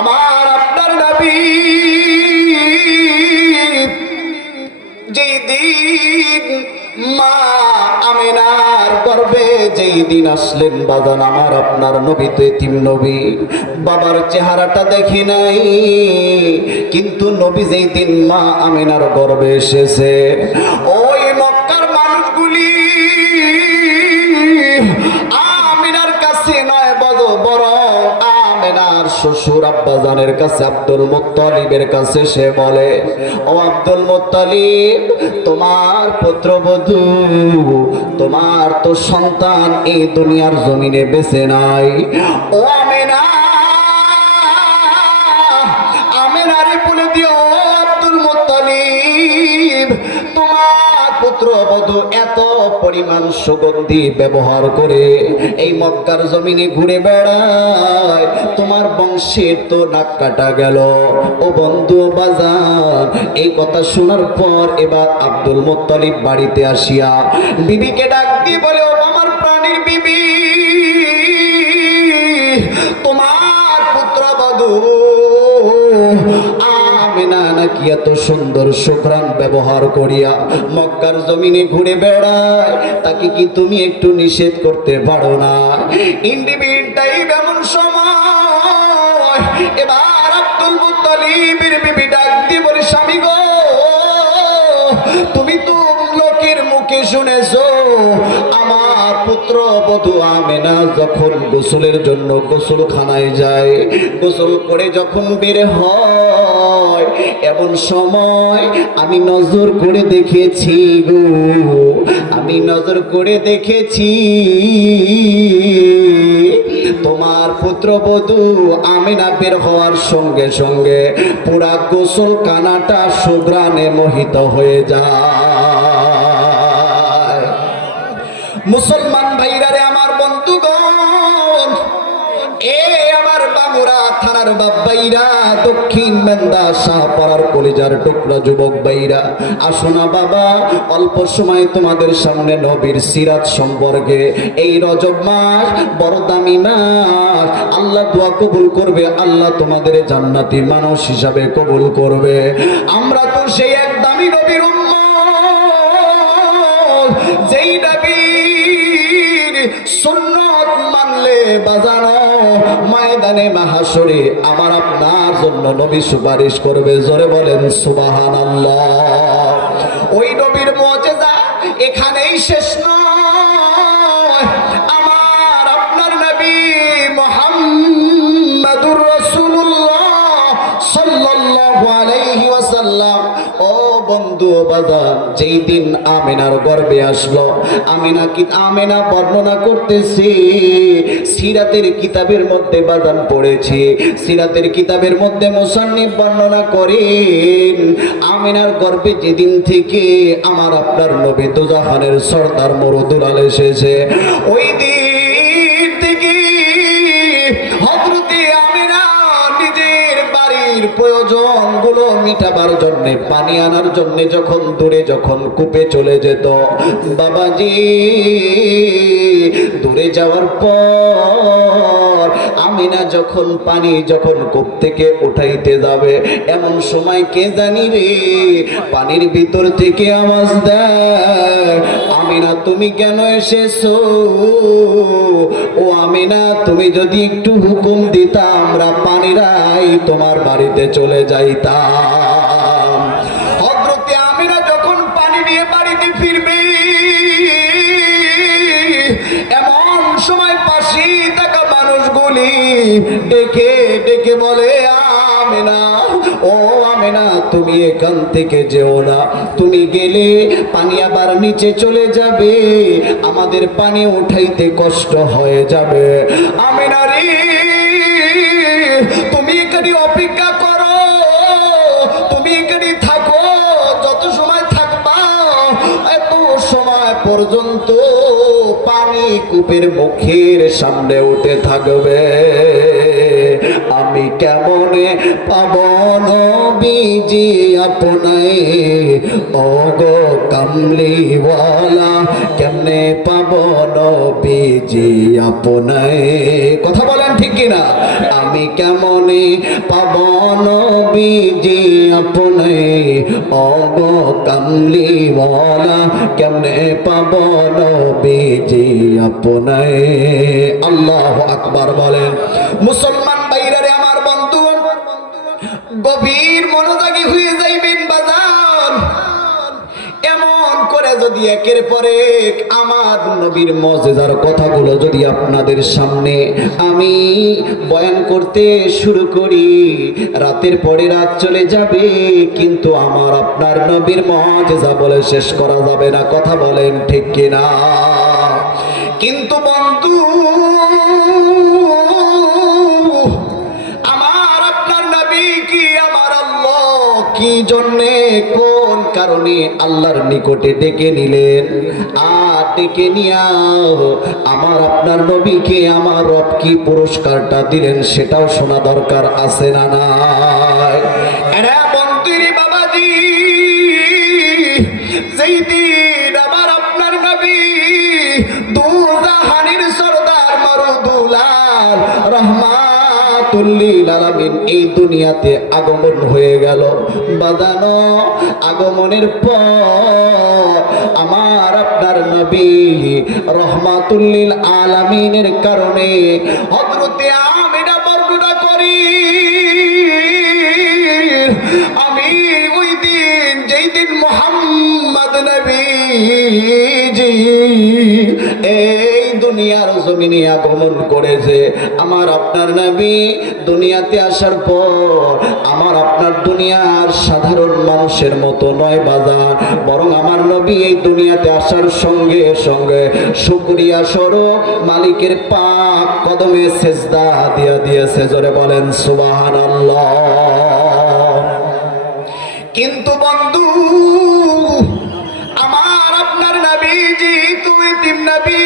আমার আপনার নবী যেই দিন মা আমিনার গর্ভে যেই দিন আসলেন বাজান, আমার আপনার নবী তো এতিম নবী, বাবার চেহারাটা দেখি নাই, কিন্তু নবী যেই দিন মা আমিনার গর্ভে এসেছে, ওই মক্কার মানুষগুলি আমিনার কাছে নয় বরং আমিনার শ্বশুর আব্বাজানের কাছে আব্দুল মুত্তালিবের কাছে সে বলে, ও আব্দুল মুত্তালিব, তোমার পুত্রবধূ, তোমার তো সন্তান এই দুনিয়ার জমিনে বেঁচে নাই। ও আমিনা, আমিনারে বলে দিও আব্দুল মুত্তালিব, তোমার পুত্রবধূ এত পরিমাণ সুগন্ধি ব্যবহার করে এই মক্কার জমিনে ঘুরে বেড়ায়, তোমার বংশের তো নাক কাটা গেল। ও বন্ধু বাজার, এই কথা শোনার পর এবার আব্দুল মুত্তালিব বাড়িতে আসিয়া বিবিকে ডাক দিয়ে বলে, ও আমার প্রাণীর বিবি, তোমার পুত্রবধূ আমিনা নাকি এত সুন্দর সুঘ্রাণ ব্যবহার করিয়া মক্কার জমিনে ঘুরে বেড়ায়, তাকে কি তুমি একটু নিষেধ করতে পারো না? ইন্ডিভিড টাইম এমন সময় এবার আব্দুল মুত্তালিবের বিবি ডাক দিয়ে বলে, স্বামী গো, তুমি তো লোকের মুখে শুনেছো আমার পুত্রবধূ আমিনা যখন গোসলের জন্য গোসলখানায় যায়, গোসল করে যখন বের হয়, এমন সময় আমি নজর করে দেখেছি গো, আমি নজর করে দেখেছি তোমার পুত্রবধূ আমিনা বের হওয়ার সঙ্গে সঙ্গে পুরা গোসল কানাটা সুঘ্রাণে মোহিত হয়ে যায়। মুসলমান ভাইরারে আমার বন্ধুগণ, এ আমার বামুরা থানার বাবাইরা, দক্ষিণ মেন্দা শাহপাড়ার কলিজার টুকরা যুবক ভাইরা, আসো না বাবা, অল্প সময় তোমাদের সামনে নবীর সিরাত সম্পর্কে। এই রজব মাস বড় দামি মাস, আল্লাহ দোয়া কবুল করবে, আল্লাহ তোমাদের জান্নাতি মানুষ হিসাবে কবুল করবে। আমরা তো সেই এক দামি নবীর উম্মত, যেই নবীর সুন্নাত মানলে বাজানো ময়দানে মাহশরে আমার আপনার জন্য নবী সুপারিশ করবে। জোরে বলেন সুবহানাল্লাহ। ওই নবীর মুজিজা এখানেই শেষ নয়, আমার আপনার নবী মুহাম্মাদুর রাসূলুল্লাহ সাল্লাল্লাহু আলাইহি ওয়াসাল্লাম, ও বন্ধু বাজার, যেই দিন আমিনার গর্ভে আসলো, আমিনা বর্ণনা করতেছি, সিরাতের কিতাবের মধ্যে বাদান পড়েছি, সিরাতের কিতাবের মধ্যে মুসান্নিফ বর্ণনা করেন, আমিনার গর্ভে যেদিন থেকে আমার আপনার নবী দুজাহানের সরদার মরুদুলাল এসেছে, ওই দিন থেকে হযরতে আমিনা নিজের বাড়ির প্রয়োজন গুলো মিটাবার জন্য, পানি আনার জন্য যখন দূরে যখন কূপে চলে যেত, বাবাজি দূরে যাওয়ার পর আমিনা যখন পানি যখন কূপ থেকে উঠাইতে যাবে, এমন সময় কে জানি রে পানির ভিতর থেকে আওয়াজ দেয়, আমিনা তুমি কেন এসেছো? ও আমিনা, তুমি যদি একটু হুকুম দিতা আমরা পানিরাই তোমার বাড়িতে চলে যাইতাম। হযরতে আমিনা যখন পানি নিয়ে বাড়িতে ফিরবে, এমন সময় পাশে থাকা মানুষগুলি ডেকে ডেকে বলে, আমিনা, ও আমিনা, তুমি এখান থেকে যেও না, তুমি গেলে পানি আবার নিচে চলে যাবে, আমাদের পানি উঠাইতে কষ্ট হয়ে যাবে। আমিনা রে, তুমি এখানে অপেক্ষা করো, তুমি এখানে থাকো, যত সময় থাকবা এত সময় পর্যন্ত পানি কূপের মুখের সামনে উঠে থাকবে। আমি কেমনে পাব নবীজি আপনায়, ওগো কামলিওয়ালা, কেমনে পাব নবীজি আপনায়? কথা বলেন ঠিক কিনা? আমি কেমনে পাব নবীজি আপনে ওগো কামলিওয়ালা কেমনে পাব নবীজি আপনে আল্লাহু আকবার বলেন মুসলমান ভাইরা আমার বন্ধু গভীর মনোযোগী হয়ে যাইবেন বাজার এমন করে যদি একের পর এক আমার নবীর মুজিজার কথাগুলো যদি আপনাদের সামনে আমি বয়ান করতে শুরু করি রাতের পরে রাত চলে যাবে কিন্তু আমার আপনার নবীর মুজিজা বলে শেষ করা যাবে না কথা বলেন ঠিক কিনা কিন্তু বন্ধু আমার আপনার নবী কি আমার আল্লাহ কি জন্যে কোন কারণে আল্লাহর নিকটে ডেকে নিলেন আর ডেকে নিয়া আমার আপনার নবীকে আমার রব কি পুরস্কারটা দিলেন সেটাও শোনা দরকার আছে না নাই এরা বন্ধুরি বাবাজি যেই দিন আমার আপনার নবী দুজাহানের সরদার মারুদুলাল রহমাতুল্লিল আলামিন এই দুনিয়াতে আগমন হয়ে গেল বাদানো আগমনের পর আমার আপনার নবী রহমাতুল্লিল আলামিনের কারণে হযরতে আমিনা বর্ণনা করি আমি ওই দিন যেই দিন মুহাম্মদ নবীজি এই দুনিয়ার জমিনে আগমন করেছে আমার আপনার নবী দুনিয়াতে আসার পর আমার আপনার দুনিয়ার সাধারণ মানুষের মতো নয় বাজার বরং আমার নবী এই দুনিয়াতে আসার সঙ্গে সঙ্গে শুকরিয়া স্বরূপ মালিকের পাক কদমে সেজদা দিয়া দিয়েছে জোরে বলেন সুবহানাল্লাহ কিন্তু বন্ধু আমার আপনার নবীজি তুই তিন নবী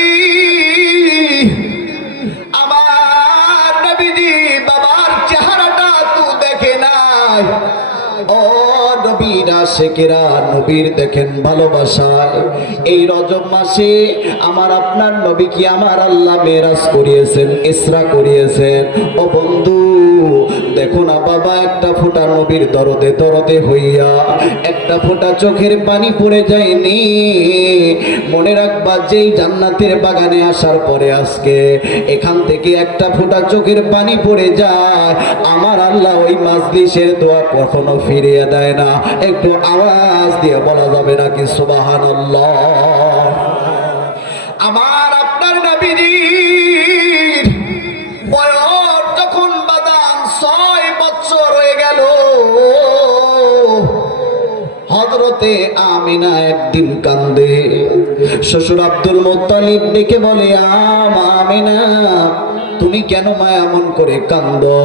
আমার নবীজি বাবার চেহারাটা তুই দেখে নাই ও নবীর আশিকেরা নবীর দেখেন ভালোবাসায় এই রজব মাসে আমার আপনার নবী কি আমার আল্লাহ মেরাজ করিয়েছেন ইসরা করিয়েছেন ও বন্ধু দেখো না বাবা একটা ফোঁটা নবীর দরদে দরদে হইয়া একটা ফোঁটা চোখের পানি পড়ে যায়নি মনে রাখবা যেই জান্নাতের বাগানে আসার পরে আজকে এখান থেকে একটা ফোঁটা চোখের পানি পড়ে যায় আমার আল্লাহ ওই মাজলিসের দোয়া কখনো ফিরিয়ে দেয় না একটু আওয়াজ দিয়ে বলা যাবে নাকি সুবহানাল্লাহ আমার আপনার নবীজির বয়স যখন বাদান 6 বছর হয়ে গেল হযরতে আমিনা একদিন কান্দে শ্বশুর আব্দুল মুত্তালিব ডেকে বলে আমিনা তুমি কেন মা এমন করে কান্দো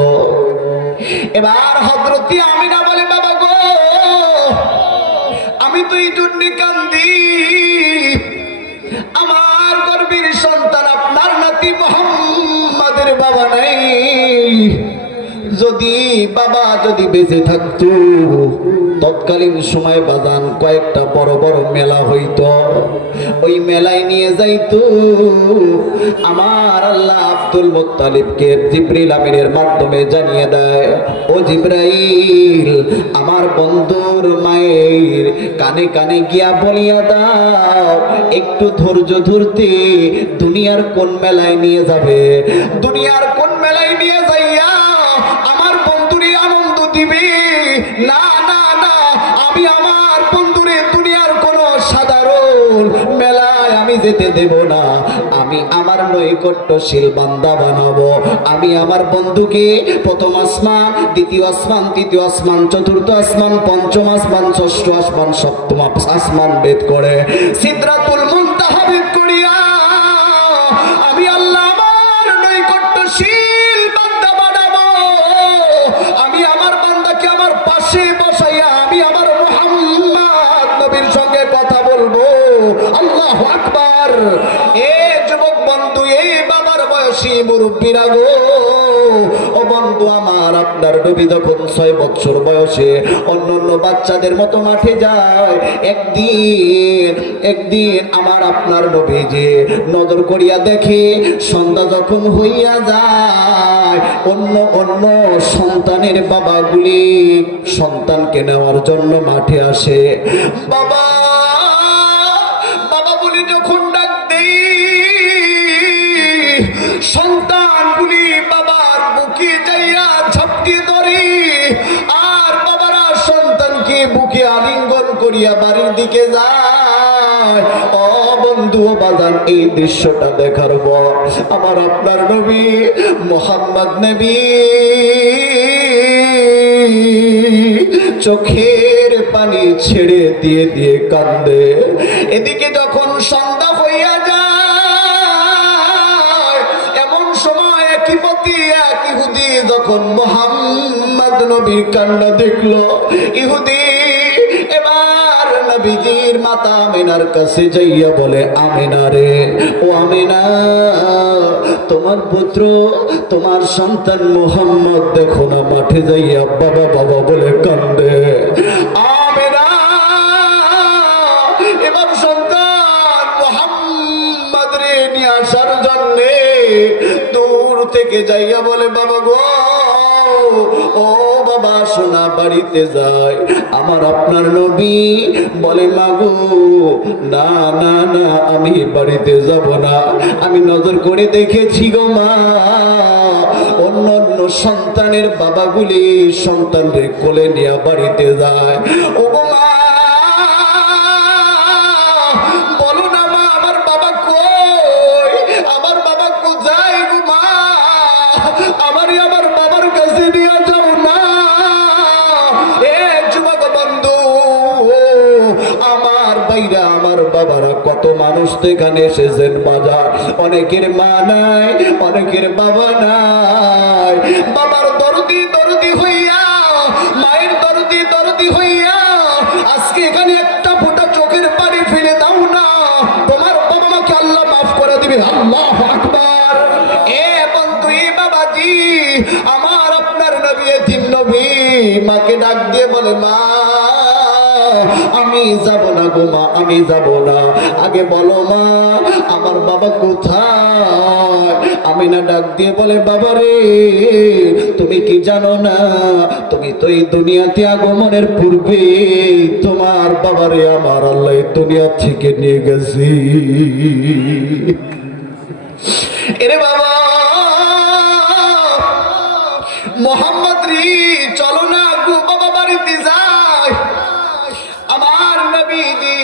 এবার হযরতে আমিনা বলে বাবা গো আমি তো এই জন্য কান্দি আমার গর্ভের সন্তান আপনার নাতি মুহাম্মাদের বাবা নাই যদি বাবা যদি বেঁচে থাকতো তৎকালীন সময় বাজান কয়েকটা বড় বড় মেলা হইতো ওই মেলায় নিয়ে যাইতো আমার আল্লাহ আব্দুল মুত্তালিবকে জিবরিল আমিনের মাধ্যমে জানিয়ে দেয় ও জিবরাইল আমার বন্ধুর মায়ের কানে কানে গিয়া বলিয়া দাও একটু ধৈর্য ধরতে দুনিয়ার কোন মেলায় নিয়ে যাবে দুনিয়ার কোন মেলায় নিয়ে যাইয়া আমার বন্ধুরে আনন্দ দিবে না না না আমি আমার বন্ধুরে দুনিয়ার কোন সাধারণ মেলায় আমি যেতে দেব না আমি আমার নৈকট্যশীল বান্দা বানাবো আমি আমার বন্ধুকে প্রথম আসমান দ্বিতীয় আসমান তৃতীয় আসমান চতুর্থ আসমান পঞ্চম আসমান ষষ্ঠ আসমান সপ্তম আসমান ভেদ করে সিদরাতুল মুনতাহা ভেদ করিয়া আমি আল্লাহ আমার নৈকট্যশীল বান্দা বানাবো আমি আমার বান্দাকে আমার পাশে বসাইয়া আমি আমার মুহাম্মদ নবীর সঙ্গে কথা বলবো আল্লাহু আকবার এ যুবক বন্ধু এই বাবার বয়সী মুরব্বীরা গো ও বন্ধু আমার আপনার নবী যখন 6 বছর বয়সে অন্যান্য বাচ্চাদের মতো মাঠে যায় একদিন আমার আপনার নবী যে নজর করিয়া দেখে সন্ধ্যা যখন হইয়া যায় অন্য অন্য সন্তানের বাবাগুলি সন্তানকে নেওয়ার জন্য মাঠে আসে। বাবা বাবা বলে যখন ডাক দেই, সন্তানগুলি বাবার বুকে যাইয়া ঝাপটি ধরে, আর বাবারা সন্তানকে বুকে আলিঙ্গন করিয়া বাড়ির দিকে যায়। ও বন্ধু ও বাজান, এই দৃশ্যটা দেখার পর আমার আপনার নবী মুহাম্মদ নবী চোখের পানি ছেড়ে দিয়ে দিয়ে কান্দে। এদিকে যখন সন্ধ্যা হইয়া যায়, এমন সময় একই পতি এক ইহুদি যখন মুহাম্মদ নবীর কান্না দেখলো, ইহুদি এবার নবীজির মাতা আমিনার কাছে যাইয়া বলে, আমিনা রে, ও আমিনা, তোমার পুত্র তোমার সন্তান মুহাম্মদ দেখো না মাঠে যাইয়া বাবা বাবা বলে কান্দে। আমিনা এবার সন্তান মুহাম্মদ রে নিয়ে আসার জন্যে দূর থেকে যাইয়া বলে, বাবা গো, ও বাবা সোনা বাড়িতে যায়। আমার আপনার নবী বলে, মাগো না না না, আমি বাড়িতে যাব না। আমি নজর করে দেখেছি গো মা, অন্য অন্য সন্তানের বাবাগুলি সন্তানদের কোলে নিয়ে বাড়িতে যায়। ও গো মা, বলো না মা, আমার বাবা কই, আমার বাবা কোথায় গো মা, আমার বাবার কাছে নিয়ে যাও না। এ যুবক বন্ধু, আমার বাইরা আমার বাবারা কত মানুষ তো এখানে এসেছেন বাজার, অনেকের মা নাই, অনেকের বাবা নাই। বাবার দরদি দরদি হইয়া, মায়ের দরদি দরদি হইয়া আজকে এখানে একটা ফোঁটা চোখের পানি ফেলে দাও না, তোমার বাবা মাকে আল্লাহ মাফ করে দিবে। আল্লাহু আকবার। এ বন্ধু, এ বাবাজি, আমার আপনার নবী এতিম নবী মাকে ডাক দিয়ে বলে, মা আমি যাব না গো মা, আমি যাব না। আগে বলো মা, আমার বাবা কোথায়? আমিনা ডাক দিয়ে বলে, বাবা রে, তুমি কি জানো না, তুমি তো এই দুনিয়াতে আগমনের পূর্বে তোমার বাবারে আমার আল্লাহ দুনিয়া থেকে নিয়ে গেছি। এরে বাবা মোহাম্মদ রে, চলো না গো বাবা বাড়িতে যায়। আমার নবীজি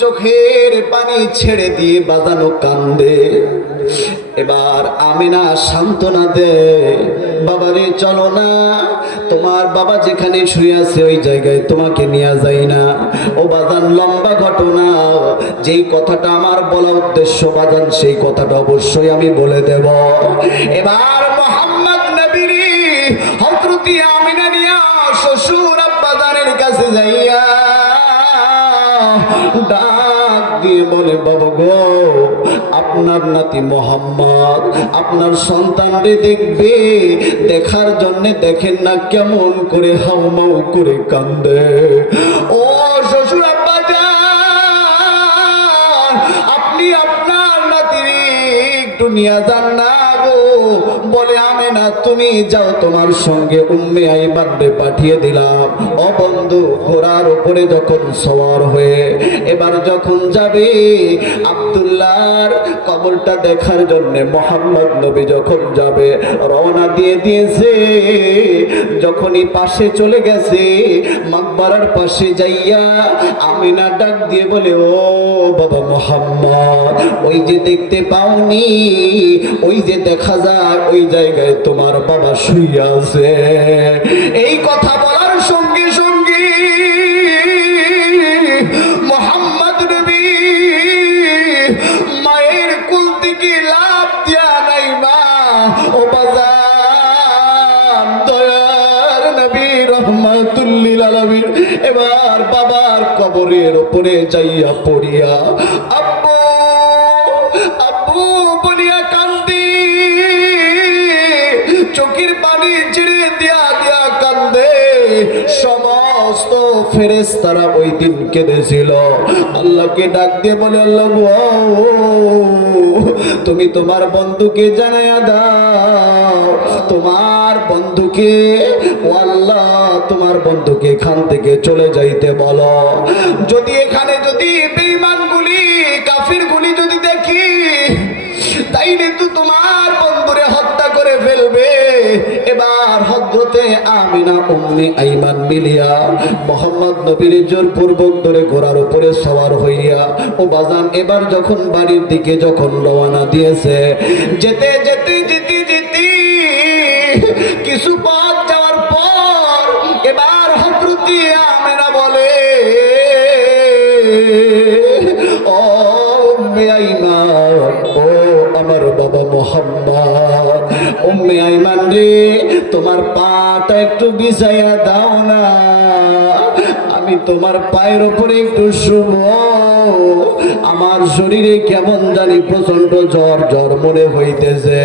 চোখের পানি ছেড়ে দিয়ে বাজানো কান্দে। এবার আমিনা সান্ত্বনা দে, বাবারে চলো না, তোমার বাবা যেখানে শুয়ে আছে ওই জায়গায় তোমাকে নিয়ে যাই না। ও বাজান, লম্বা ঘটনা, যেই কথাটা আমার বলা উদ্দেশ্য বাজান, সেই কথাটা অবশ্যই আমি বলে দেব। এবার মোহাম্মদ নবীর হযরত আমিনা নিয়া শ্বশুর আব্বাজানের কাছে যাইয়া ডাক দিয়ে বলে, বাবা গো, আপনার নাতি মোহাম্মদ আপনার সন্তানরে দেখবে, দেখার জন্য দেখেন না কেমন করে হাউমাউ করে কান্দে। ও শ্বশুর আব্বাজান, আপনি আপনার নাতিরে একটু নিয়ে যান না গো। বলে, আমিনা তুমি যাও, তোমার সঙ্গে উম্মে আইমানরে পাঠিয়ে দিলাম। ও বন্ধু, ঘোড়ার উপরে যখন সওয়ার হয়ে এবার যখন যাবে আব্দুল্লাহর কবরটা দেখার জন্য মোহাম্মদ নবী যখন যাবে, রওনা দিয়ে দিয়েছে। যখনই পাশে চলে গেছে, মাকবারার পাশে যাইয়া আমিনা ডাক দিয়ে বলে, ও বাবা মোহাম্মদ, ওই যে দেখতে পাওনি, ওই যে দেখা যায় ওই জায়গায় তোমার বাবা শুয়ে আছে। এই কথা বলার সঙ্গে সঙ্গে মোহাম্মদ নবী মায়ের কুল থেকে লাফ দিয়া নাই মা, ও বাজার দয়ার নবী রহমাতুল লিল আলামিন এবার বাবার কবরের উপরে যাইয়া পড়িয়া আব্বু আব্বু বলিয়া কান্দি, চোখের পানি ছেড়ে দিয়া দিয়া কান্দে। সমস্ত ফেরেশতারা ওই দিন কেঁদেছিল। আল্লাহকে ডাক দিয়ে বলে, আল্লাহ গো, তুমি তোমার বন্ধুকে জানাইয়া দাও তোমার বন্ধুকে, ও আল্লাহ তোমার বন্ধুকে এখান থেকে চলে যাইতে বলো। যদি এখানে যদি বেঈমানগুলি কাফিরগুলি যদি দেখি, তাইলে তো তোমার বন্ধুরে হত্যা করে ফেলবে। এবার হযরতে আমিনা উম্মে আইমান মিলিয়া মোহাম্মদ নবীর জোরপূর্বক ধরে ঘোড়ার উপরে সওয়ার হইয়া ও বাজান এবার যখন বাড়ির দিকে যখন রওনা দিয়েছে, যেতে যেতে যেতে যেতে কিছু পথ যাওয়ার পর এবার হযরতে আমিনা বলে, ও উম্মে আইমান, ও আমার বাবা মোহাম্মদ, উম্মে আইমান রে, তোমার পাটা একটু বিছাইয়া দাও না, আমি তোমার পায়ের উপরে একটু শুব। আমার শরীরে কেমন জানি প্রচন্ড জ্বর জ্বর মনে হইতেছে।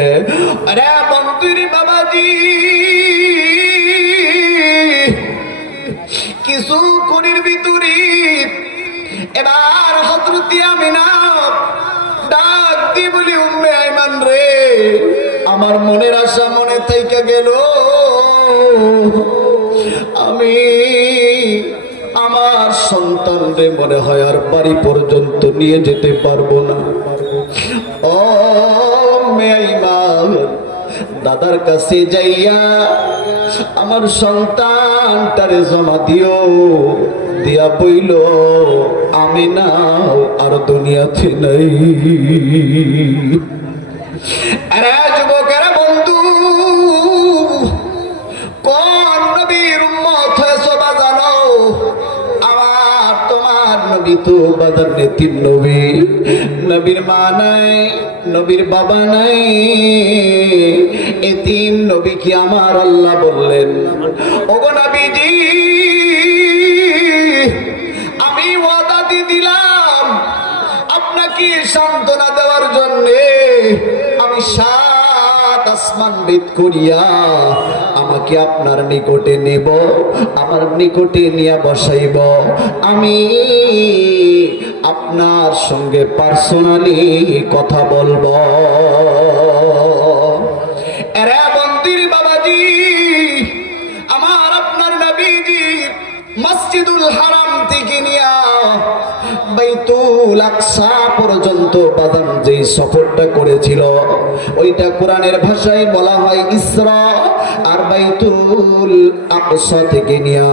আরে বন্ধুর বাবাজি, কিছুক্ষণের ভিতরে এবার হযরতে আমিনা ডাক দিয়ে বলি, উম্মে আইমান রে, আমার মনের আশা মনে থেকে গেল, আমি আমার সন্তানরে মনে হয় আর বাড়ি পর্যন্ত নিয়ে যেতে পারবো না। ও উম্মে আইমান, দাদার কাছে যাইয়া আমার সন্তানটারে জমা দিও, দিয়া বইল আমিনা আর দুনিয়াতে নাই। আরে যুবকেরা বন্ধু, কোন নবীর উম্মত হয়েছো বাজানো? আমার তোমার নবী তো বাজার নেতিম নবী, নবীর মা নাই, নবীর বাবা নাই, এতিম নবী কি আমার আল্লাহ বললেন, ওগো নবীজি আমি ওয়াদা দিয়ে দিলাম আপনাকে সান্ত্বনা দেওয়ার জন্যে, আমি 7 আসমান ভেদ করিয়া আমাকে আপনার নিকটে নেব, আমার নিকটে নিয়ে বসাইব, আমি আপনার সঙ্গে পার্সোনালি কথা বলবো। এরা বন্দির বাবাজি, আমার আপনার নবীজি মসজিদুল হারাম থেকে নিয়া বাইতুল আকসা পর্যন্ত বাদাম যে সফরটা করেছিল, ওইটা কোরআনের ভাষায় বলা হয় ইসরা। আর বাইতুল আকসা থেকে নিয়া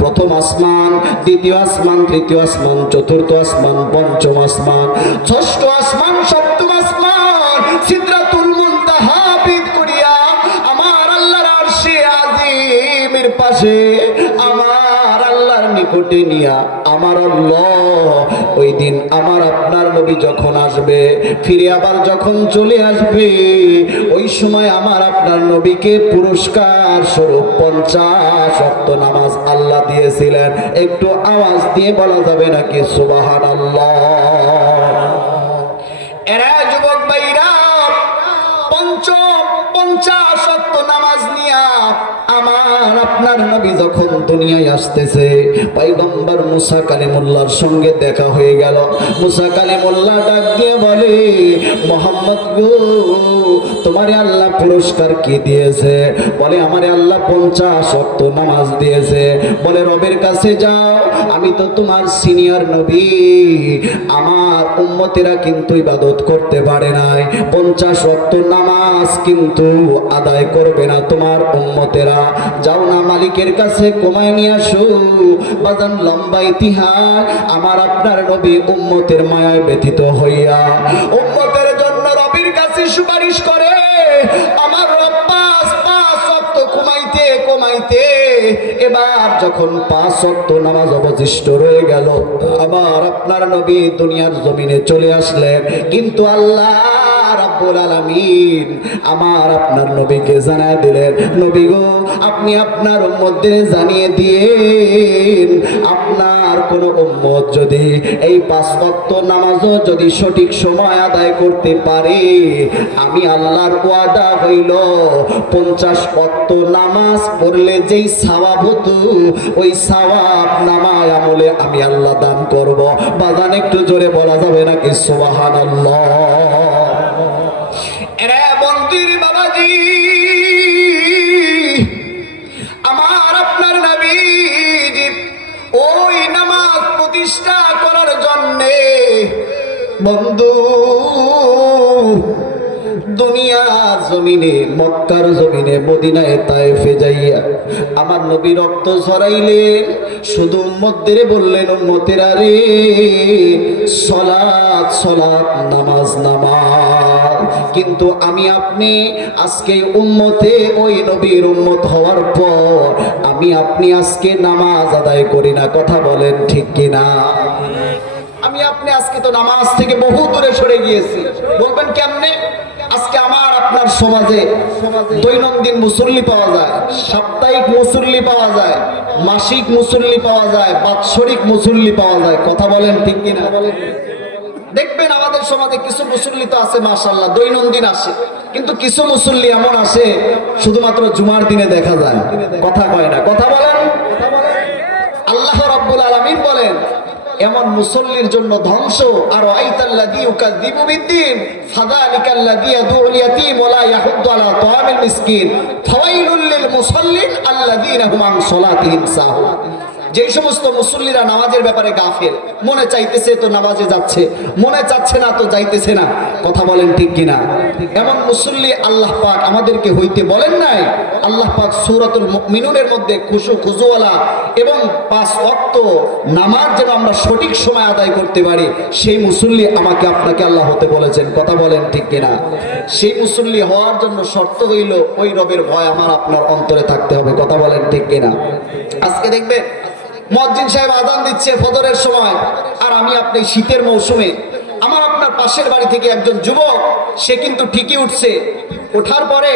প্রথম আসমান, দ্বিতীয় আসমান, তৃতীয় আসমান, চতুর্থ আসমান, পঞ্চম আসমান, ষষ্ঠ আসমান, সপ্তম আসমান, সিদরাতুল মুনতাহা ভেদ করিয়া আমার আল্লাহর আরশে আজিমের পাশে আমার আল্লাহর নিকটে নিয়া আমার আল্লাহ ওই দিন আমার আপনার নবী যখন আসবে, ফিরে আবার যখন চলে আসবে, ওই সময় আমার আপনার নবীকে পুরস্কার স্বরূপ 50 ওয়াক্ত নামাজ আল্লাহ দিয়েছিলেন। একটু আওয়াজ দিয়ে বলা যাবে নাকি সুবহানাল্লাহ? এরা যুবক ভাইরা 50 ওয়াক্ত নামাজ নিয়া আমার আপনার নবী যখন দুনিয়ায় আসতেছে, পয়গম্বর মুসা কালিমুল্লাহর সঙ্গে দেখা হয়ে গেল। মুসা কালিমুল্লাহ ডাক দিয়ে বলে, মোহাম্মদ গো, তোমারে আল্লাহ পুরস্কার কি দিয়েছে? বলে, আমারে আল্লাহ 50 ওয়াক্ত নামাজ দিয়েছে। বলে, রবের কাছে যাও, আমি তো তোমার সিনিয়র নবী, আমার উম্মতেরা কিন্তু ইবাদত করতে পারে নাই, 50 ওয়াক্ত নামাজ কিন্তু আদায় করবে না তোমার উম্মতেরা, যাও না মালিকের কাছে কমায় নিয়ে আসো। বাজান লম্বা ইতিহাস, আমার আপনার নবী উম্মতের মায়ায় ব্যথিত হইয়া উম্মতের জন্য রবির কাছে সুপারিশ করে। আমার রব 5 ওয়াক্ত কমাইতে কমাইতে এবার যখন 5 ওয়াক্ত নামাজ অবশিষ্ট রয়ে গেল, আমার আপনার নবী দুনিয়ার জমিনে চলে আসলেন। কিন্তু আল্লাহ রাব্বুল আলামিন আমার আপনার নবীকে জানায় দিলেন, নবী গো, আপনি আপনার উম্মতদের জানিয়ে দিন, আপনার কোন উম্মত যদি এই 5 ওয়াক্ত নামাজও যদি সঠিক সময় আদায় করতে পারে, আমি আল্লাহর ওয়াদা হইল 50 ওয়াক্ত নামাজ পড়লে যেই সওয়াব হতো, ওই সওয়াব নামায় আমলে আমি আল্লাহ দান করব। বাজান একটু জোরে বলা যাবে নাকি সুবহানাল্লাহ? এরা বন্দির বাবাজি, প্রতিষ্ঠা করার জন্যে বন্ধু দুনিয়া জমিনে, মক্কার জমিনে, মদিনায় তায়েফে যাইয়া আমার নবী রক্ত ঝরাইলেন। শুধু উম্মতদের বললেন, উম্মতেরা রে, সলাত সলাত, নামাজ নামাজ। কিন্তু আমি আপনি আজকে উম্মতে ওই নবীর উম্মত হওয়ার পর আমি আপনি আজকে নামাজ আদায় করি না। কথা বলেন ঠিক কিনা? আমি আপনি আজকে তো নামাজ থেকে বহু দূরে সরে গিয়েছি। বলবেন কেমনে? আজকে আমার আপনার সমাজে দৈনন্দিন মুসল্লি পাওয়া যায়, সাপ্তাহিক মুসল্লি পাওয়া যায়, মাসিক মুসল্লি পাওয়া যায়, বাৎসরিক মুসল্লি পাওয়া যায়। কথা বলেন ঠিক কিনা? দেখবেন আমাদের সমাজে কিছু মুসল্লি তো আছে মাশাআল্লাহ দৈনন্দিন আসে, কিন্তু কিছু মুসল্লি এমন আসে শুধুমাত্র জুমার দিনে দেখা যায়, কথা কয় না। কথা বলেন। আল্লাহ রাব্বুল আলামিন বলেন এমন মুসল্লির জন্য ধ্বংস। আর আইতাল্লাযী ইউকাযযিবু বিদ্দীন ফাযালিকাল্লাযী ইয়াদউল ইয়াতীম ওয়া লা ইয়াহুদ্দু আলা তাআমিল মিসকিন ফাওয়াইলুল লিল মুসাল্লিন আল্লাযীনা হুম আন সালাতিহিম সাহুন। যেই সমস্ত মুসল্লিরা নামাজের ব্যাপারে গাফেল, মনে চাইতেছে তো নামাজে যাচ্ছে, মনে চাচ্ছে না তো যাইতেছে না। কথা বলেন ঠিক কিনা? এমন মুসল্লি আল্লাহ পাক আমাদেরকে হইতে বলেন নাই। আল্লাহ পাক সূরাতুল মুমিনুনের মধ্যে খুশুওয়ালা এবং 5 ওয়াক্ত নামাজ যেন আমরা সঠিক সময় আদায় করতে পারি, সেই মুসল্লি আমাকে আপনাকে আল্লাহ হতে বলেছেন। কথা বলেন ঠিক কিনা? সেই মুসল্লি হওয়ার জন্য শর্ত হইল ওই রবের ভয় আমার আপনার অন্তরে থাকতে হবে। কথা বলেন ঠিক কিনা? আজকে দেখবে মুয়াজ্জিন সাহেব আযান দিচ্ছে ফজরের সময়, আর আমি আপনি শীতের মৌসুমে আমার আপনার পাশের বাড়ি থেকে একজন যুবক, সে কিন্তু ঠিকই উঠছে, ওঠার পরে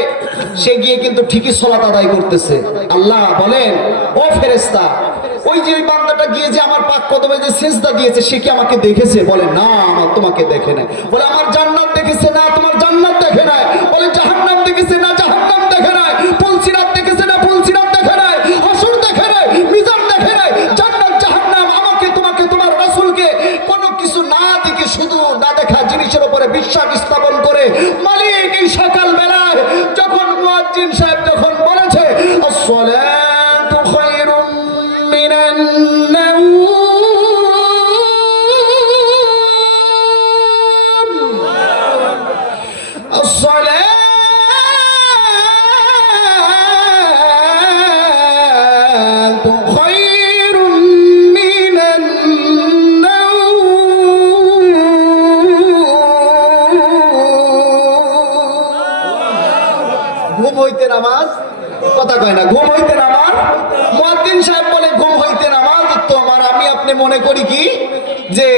সে গিয়ে কিন্তু ঠিকই সালাত আদায় করতেছে। আল্লাহ বলেন, ও ফেরেশতা, ওই যে ওই বান্দাটা গিয়ে যে আমার পাক কদমে যে সিজদা দিয়েছে সে কি আমাকে দেখেছে? বলে না, আমার তোমাকে দেখে নাই। বলে আমার জান্নাত দেখেছে? না, তোমার জান্নাত দেখে নাই। বলে জাহান্নাম দেখেছে? না, জাহান্নাম দেখে নাই। পুলসিরাত দেখেছে? না, পুলসিরাত দেখে নাই। হাসর দেখে নাই, মিজান দেখে নাই। জান্নাত জাহান্নাম আমাকে তোমাকে তোমার রাসূলকে কোনো কিছু না দেখে শুধু না দেখা জিনিসের উপরে বিশ্বাস স্থাপন করে মালিক এই সকাল বেলায় যখন মুয়াজ্জিন সাহেব যখন বলেছে আসসালাতু খায়রুম মিনান নাওম, আসসালাতু খায়রুম মিনান ঘুম হইতে নামাজ। কথা কয় না, ঘুম হইতে নামাজ। মুয়াজ্জিন সাহেব বলে ঘুম হইতে নামাজ উত্তম। আর আমি আপনি মনে করি কি যে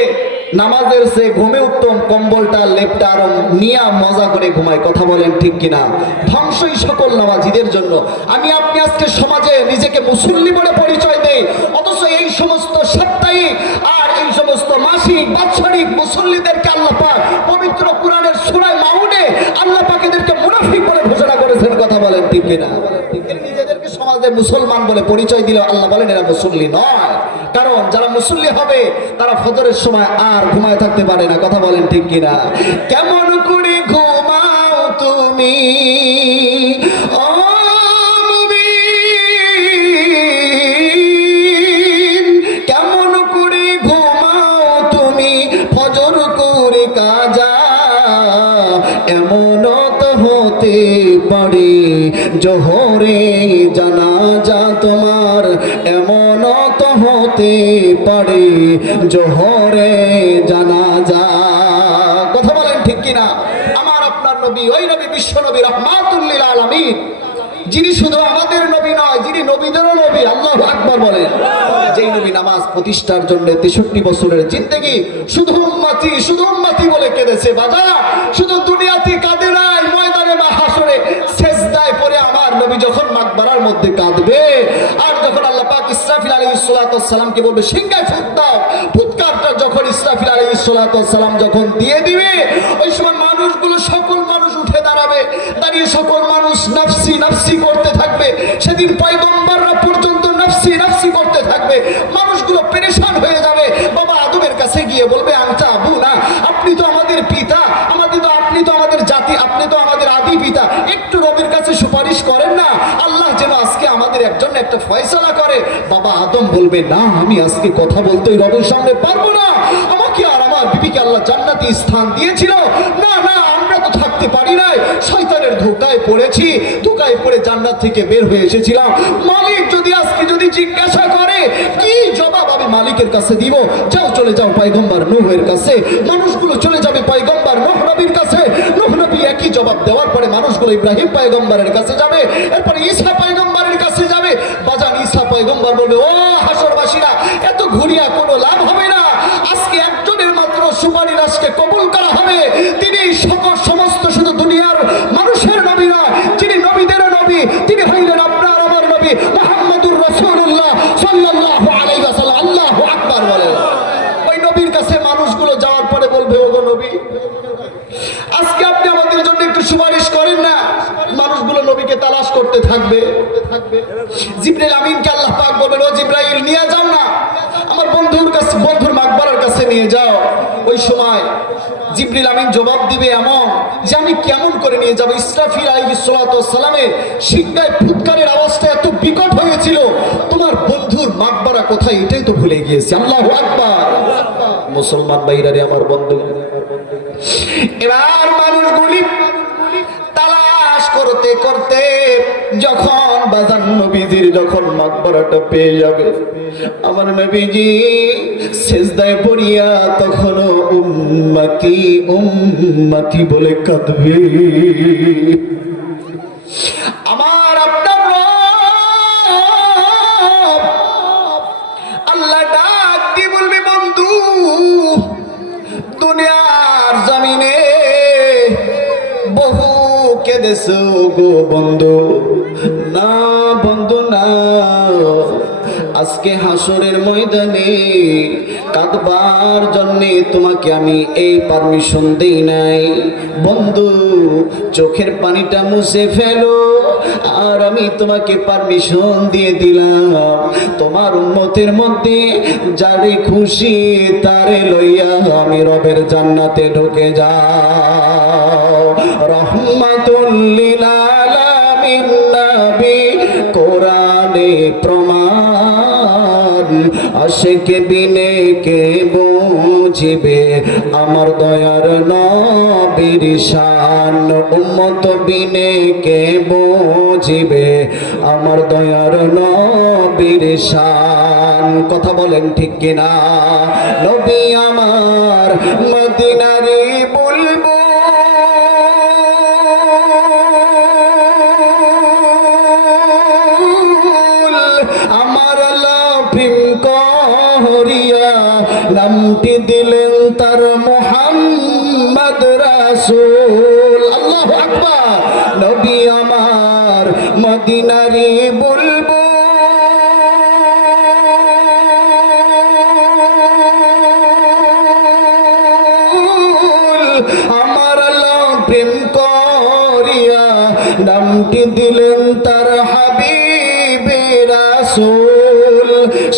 নামাজের সে ঘুমে উত্তম, কম্বলটা লেপটা আরো নিয়া মজা করে ঘুমায়। কথা বলেন ঠিক কিনা? ধ্বংসই সকল নামাজীদের জন্য। আমি আপনি আজকে সমাজে নিজেকে মুসল্লি বলে পরিচয় দেই, অথচ এই সমস্ত সাপ্তাহিক আর এই সমস্ত মাসিক বাৎসরিক মুসল্লিদেরকে আল্লাহ পাক পবিত্র কোরআনের সূরা মাউনে আল্লাহ পাক এদেরকে মুনাফিক বলে ঘোষণা করেছেন। কথা বলেন ঠিক কিনা? নিজেদেরকে সমাজে মুসলমান বলে পরিচয় দিলেও আল্লাহ বলেন এরা মুসল্লি নয়। কারণ যারা মুসল্লি হবে তারা ফজরের সময় আর ঘুমায় থাকতে পারে না। কথা বলেন ঠিক কিনা? কেমন করে ঘুমাও তুমি ও মুমিন, কেমন করে ঘুমাও তুমি ফজর করে কাজা, এমন তো হতে পারে জোহরে জানাজা তোমার, এমন তো হতে পারে জোহরে জানাজা। কথা বলেন ঠিক কিনা? আমার আপনার নবী ওই নবী বিশ্ব নবী রাহমাতুল লিল আলামিন, যিনি শুধু আমাদের নবী নয়, যিনি নবীদেরও নবী। আল্লাহু আকবার বলেন। যেই নবী নামাজ প্রতিষ্ঠার জন্য 63 বছরের জিন্দেগি শুধু উম্মতি শুধু উম্মতি বলে কেঁদেছে। বাবা, শুধু দুনিয়াতে কাঁদে নাই, ময়দানে বা হাসরে সেজদায় পড়ে আমার নবী যখন মাকবারার মধ্যে কাঁদবে, আর যখন আল্লাহ পাক ইসরাফিল আলাইহিস সালাতু ওয়াস সালামকে বলবে সিংহায় ফুঁক দাও, ফুৎকারটা যখন ইসরাফিল আলাইহিস সালাতু ওয়াস সালাম যখন দিয়ে দিবে, ওই সময় মানুষগুলো সকল মানুষ উঠে দাঁড়াবে, দাঁড়িয়ে সকল মানুষ নাফসি নাফসি করতে থাকবে। সেদিন পয়গম্বররা পর্যন্ত নাফসি নাফসি করতে থাকবে। মানুষগুলো পেরেশান হয়ে যাবে। বাবা আদমের কাছে গিয়ে বলবে আনতা আবু না, আপনি তো আমাদের পিতা, আপনি তো আমাদের জাতি, আপনি তো আমাদের আদি পিতা, একটু রবের কাছে সুপারিশ করেন না, আল্লাহ যেন আজকে আমাদের একজন একটা ফয়সালা করে, বাবা আদম বলবে না আমি আজকে কথা বলতে রবের সামনে পারবো না, আমাকে আর আমার বিবিকে আল্লাহ জান্নাতি স্থান দিয়েছিল, না না আমরা তো থাকতে পারি নাই, শয়তানের ধোকায় পড়েছি, ধোকায় পড়ে জান্নাত থেকে বের হয়ে এসেছিলাম। মালিক যদি আজকে যদি জিজ্ঞাসা করে কি জবাব আমি মালিকের কাছে দিব? যাও চলে যাও পয়গম্বর নূহের কাছে, মানুষগুলো চলে যাবে পয়গম্বর নূহ নবীর কাছে, নূহ নবী একই জবাব দেওয়ার পরে মানুষগুলো ইব্রাহিম পয়গম্বরের কাছে যাবে, এরপরে ঈসা পয়গম্বরের কাছে যাবে। বাজান ঈসা পয়গম্বর বলবে ও হাসরবাসীরা এত ঘুরিয়া কোনো লাভ হবে না, আজকে একজনের মাত্র সুপারিশ আজকে কবুল করা হবে, তিনি সকল সমস্ত শুধু দুনিয়ার মানুষের নবী নয়, যিনি নবীদের নবী, তিনি হইলেন আপনার আমার নবী মুহাম্মদুর রাসূলুল্লাহ সাল্লাল্লাহু আলাইহি ওয়াসাল্লাম। আল্লাহু আকবার বলেন। ওই নবীর কাছে মানুষগুলো যাওয়ার পরে বলবে ওগো নবী আজকে আপনি আমাদের জন্য একটু সুপারিশ করেন না। মানুষগুলো নবীকে তালাশ করতে থাকবে। জিবরাইল আমিনকে আল্লাহ পাক বলবেন ও জিবরাইল নিয়ে যাও না আমার বন্ধুর কাছে, বন্ধুর মাকবারার কাছে নিয়ে যাও। ওই সময় জিবরাইল আমিন জবাব দিবে এমন যে আমি কেমন করে নিয়ে যাব? ইসরাফিল আলাইহিস সালাতু ওয়াস সালামের সিংহায় ফুৎকারের আওয়াজটা এত বিকট হয়েছিল, তোমার বন্ধুর মাকবারা কোথায় এটাই তো ভুলে গিয়েছি। আল্লাহু আকবার। মুসলমান ভাইরা রে আমার বন্ধু, এবার মানুষগুলি তালাশ করতে করতে যখন বাজান নবীজির যখন মাকবারাটা পেয়ে যাবে, আমার নবীজি সিজদায় পড়িয়া তখনও উম্মতি উম্মতি বলে কাঁদবে। আমার আপনার রব আল্লাহ ডাক দিয়ে বলবে বন্ধু দুনিয়ার জমিনে বহু কেঁদেছো গো বন্ধু, না বন্ধু না, আজকে হাসরের ময়দানে কাঁদবার জন্যে তোমাকে আমি এই পারমিশন দেই নাই। বন্ধু চোখের পানিটা মুছে ফেলো, আর আমি তোমাকে পারমিশন দিয়ে দিলাম তোমার উম্মতের মধ্যে যারে খুশি তারে লইয়া আমি রবের জান্নাতে ঢুকে যাও। রহমাতুল লিল আলামিন নবী কোরআনে প্রমাণ, আশিক বিনে কে বুঝিবে আমার দয়ার নবীর শান, উম্মত বিনে কে বুঝিবে আমার দয়ার নবীর শান। কথা বলেন ঠিক কিনা? নবী আমার মদিনারি বুলবুল, আমার লাফিম করিয়া নামটি দিলেন তার মুহাম্মদ রাসূল। আল্লাহু আকবার। নবী আমার মদিনারি বুলবুল, আমার লাফিম করিয়া নামটি দিলেন তার হাবিবে রাসূল।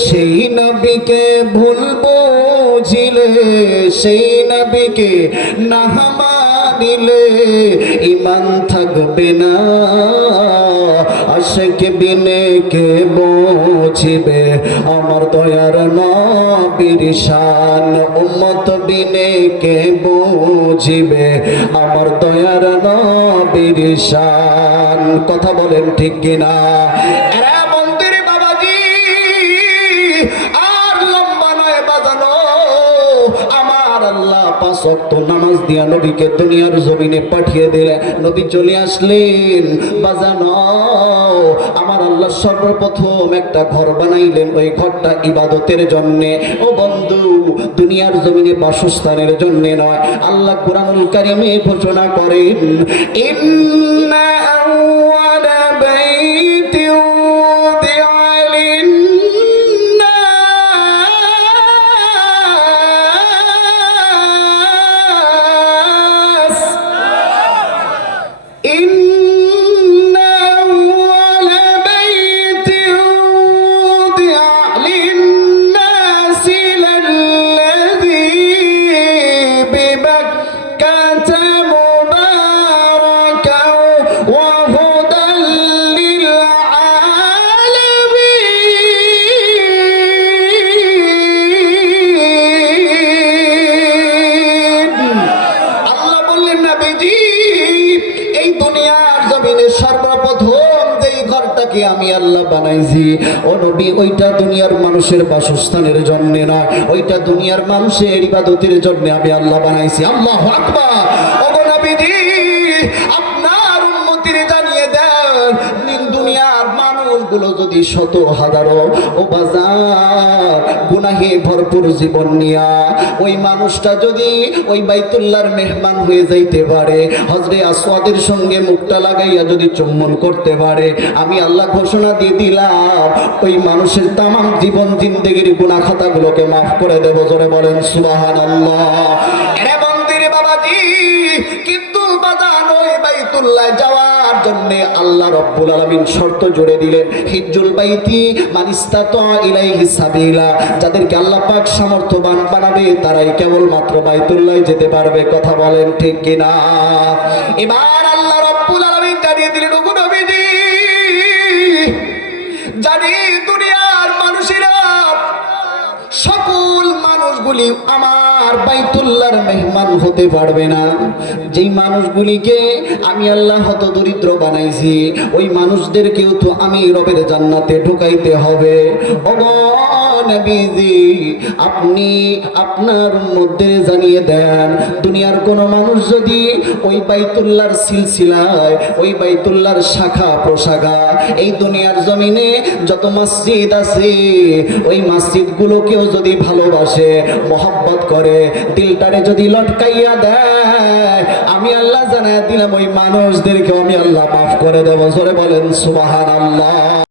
সেই নবীকে ভুল বুঝিলে, সেই নবীকে না মানিলে ঈমান থাকবে না, আশিক বিনে কে বুঝিবে আমার দয়ার নবীর শান, উম্মত বিনে কে বুঝিবে আমার দয়ার নবীর শান। কথা বলেন ঠিক কিনা? এরা মন্দির বাবাজি আর লম্বা নয় বাজানো, আমার আল্লাহ পাঁচ ওয়াক্ত নামাজ দিয়া নবীকে দুনিয়ার জমিনে পাঠিয়ে দিলেন। নবী চলে আসলেন বাজানো, আমার আল্লাহ সর্বপ্রথম একটা ঘর বানাইলেন, ওই ঘরটা ইবাদতের জন্যে। ও বন্ধু দুনিয়ার জমিনে বাসস্থানের জন্য নয়। আল্লাহ কুরআনুল কারীমে ঘোষণা করেন ইন্না আউয়ালা বাইতি উযিআ লিন-নাস, ইন্না আউয়ালা বাইতি উযিআ লিন-নাস লাল্লাযী বিবাক্কাতা মুবারাকান বানাইছি। ও নবী, ওইটা দুনিয়ার মানুষের বাসস্থানের জন্য নয়, ওইটা দুনিয়ার মানুষের ইবাদতের জন্য আমি আল্লাহ বানাইছি। আল্লাহু আকবার। ওগো নবীজি, আপনার উম্মতির জানিয়ে দেন, দুনিয়ার মানুষগুলো যদি শত হাজারো ও বাজার গুনাহে ভরপুর জীবন নিয়া ওই মানুষটা যদি ওই বাইতুল্লাহর মেহমান হয়ে যাইতে পারে, হজরে আসওয়াদের সঙ্গে মুখটা লাগাইয়া যদি চুম্বন করতে পারে, আমি আল্লাহ ঘোষণা দিয়ে দিলাম ওই মানুষের তামাম জীবন জিন্দেগির গুনাহ খাতাগুলোকে মাফ করে দেব। জোরে বলেন সুবহানাল্লাহ। এরে মন্দিরে বাবাজি, কিন্তু বাজান ওই বাইতুল্লাহ যাওয়ার জন্য আল্লাহ রাব্বুল আলামিন শর্ত জুড়ে দিলেন, হিজ্জুল বাইতি মান ইসতাতা ইলাইহি সাবিলা। যাদেরকে আল্লাহ পাক সামর্থ্যবান বানাবে তারাই কেবলমাত্র বাইতুল্লাহ যেতে পারবে। কথা বলেন ঠিক কিনা? এবার আল্লাহ রাব্বুল আলামিন জানিয়ে দিলেন, ওগো নবীজি, জানি দুনিয়ার মানুষেরা সকল মানুষগুলি আমার বাইতুল্লাহর মেহমান হতে পারবে না। যেই মানুষগুলিকে আমি আল্লাহ হত দরিদ্র বানাইছি, ওই মানুষদেরকেও তো আমি রবের জান্নাতে ঢুকাইতে হবে। ওগো নবীজি, আপনি আপনার মধ্যে জানিয়ে দেন, দুনিয়ার কোন মানুষ যদি ওই বাইতুল্লাহর সিলসিলায়, ওই বাইতুল্লাহর শাখা প্রশাখা, এই দুনিয়ার জমিনে যত মসজিদ আছে, ওই মসজিদগুলোকেও যদি ভালোবাসে, মহব্বত করে, দিলটারে যদি লটকাইয়া দেয়, আমি আল্লাহ জানায় দিলাম ওই মানুষদেরকেও আমি আল্লাহ মাফ করে দেব। জোরে বলেন সুবহানাল্লাহ।